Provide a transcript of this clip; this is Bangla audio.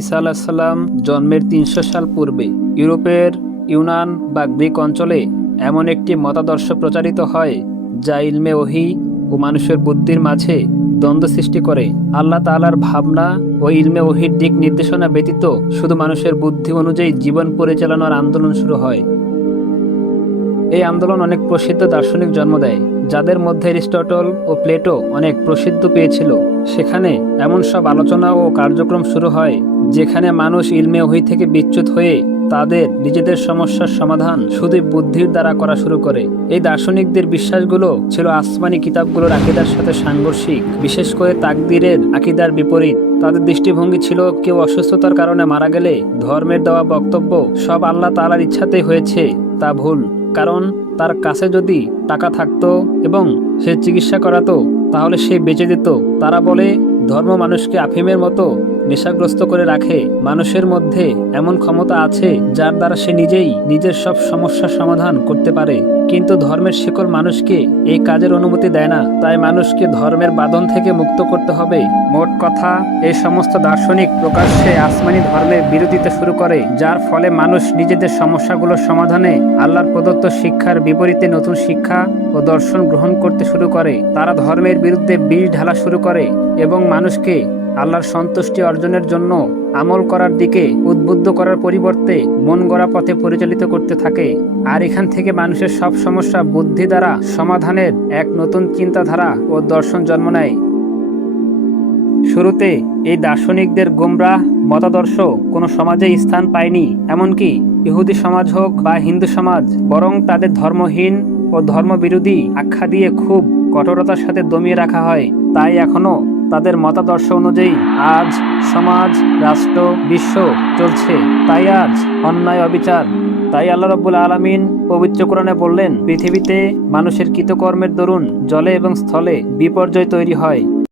ঈসা আলাইহিস সালাম জন্মের ৩০০ সাল পূর্বে ইউরোপের ইউনান বা গ্রিক অঞ্চলে এমন একটি মতাদর্শ প্রচারিত হয় যা ইলমে ওহী ও মানুষের বুদ্ধির মাঝে দ্বন্দ্ব সৃষ্টি করে। আল্লাহ তাআলার ভাবনা ও ইলমে ওহীর দিক নির্দেশনা ব্যতীত শুধু মানুষের বুদ্ধি অনুযায়ী জীবন পরিচালনার আন্দোলন শুরু হয়। এই আন্দোলন অনেক প্রসিদ্ধ দার্শনিক জন্ম দেয়, যাদের মধ্যে অ্যারিস্টটল ও প্লেটো অনেক প্রসিদ্ধ পেয়েছিল। সেখানে এমন সব আলোচনা ও কার্যক্রম শুরু হয় যেখানে মানুষ ইলমে ওহী থেকে বিচ্যুত হয়ে তাদের নিজেদের সমস্যার সমাধান শুধুই বুদ্ধির দ্বারা করা শুরু করে। এই দার্শনিকদের বিশ্বাসগুলো ছিল আসমানি কিতাবগুলোর আকীদার সাথে সাংঘর্ষিক, বিশেষ করে তাকদীরের আকীদার বিপরীত। তাদের দৃষ্টিভঙ্গি ছিল কেউ অসুস্থতার কারণে মারা গেলে ধর্মের দেওয়া বক্তব্য সব আল্লাহ তাআলার ইচ্ছাতেই হয়েছে তা ভুল, কারণ তার কাছে যদি টাকা থাকতো এবং সে চিকিৎসা করাতো তাহলে সে বেঁচে যেত। তারা বলে ধর্ম মানুষকে আফিমের মতো নেশাগ্রস্ত করে রাখে। মানুষের মধ্যে এমন ক্ষমতা আছে যার দ্বারা সে নিজেই নিজের সব সমস্যার সমাধান করতে পারে, কিন্তু ধর্মের শিকড় মানুষকে এই কাজের অনুমতি দেয় না। তাই মানুষকে ধর্মের বাঁধন থেকে মুক্ত করতে হবে। মোট কথা, এই সমস্ত দার্শনিক প্রকাশ্যে আসমানি ধর্মের বিরোধিতা শুরু করে, যার ফলে মানুষ নিজেদের সমস্যাগুলোর সমাধানে আল্লাহর প্রদত্ত শিক্ষার বিপরীতে নতুন শিক্ষা ও দর্শন গ্রহণ করতে শুরু করে। তারা ধর্মের বিরুদ্ধে বিষ ঢালা শুরু করে এবং মানুষকে আল্লাহর সন্তুষ্টি অর্জনের জন্য আমল করার দিকে উদ্বুদ্ধ করার পরিবর্তে মন গড়া পথে পরিচালিত করতে থাকে। আর এখান থেকে মানুষের সব সমস্যা বুদ্ধি দ্বারা সমাধানের এক নতুন চিন্তাধারা ও দর্শন জন্ম নেয়। শুরুতে এই দার্শনিকদের গোমরাহ মতাদর্শ কোনো সমাজে স্থান পায়নি, এমনকি ইহুদি সমাজ হোক বা হিন্দু সমাজ, বরং তাদের ধর্মহীন ও ধর্মবিরোধী আখ্যা দিয়ে খুব কঠোরতার সাথে দমিয়ে রাখা হয়। তাই এখনো তাদের মতাদর্শ অনুযায়ী আজ সমাজ, রাষ্ট্র, বিশ্ব চলছে। তাই আজ অন্যায়, অবিচার। তাই আল্লাহ রাব্বুল আলামিন পবিত্র কোরআনে বললেন, পৃথিবীতে মানুষের কৃতকর্মের দরুন জলে এবং স্থলে বিপর্যয় তৈরি হয়।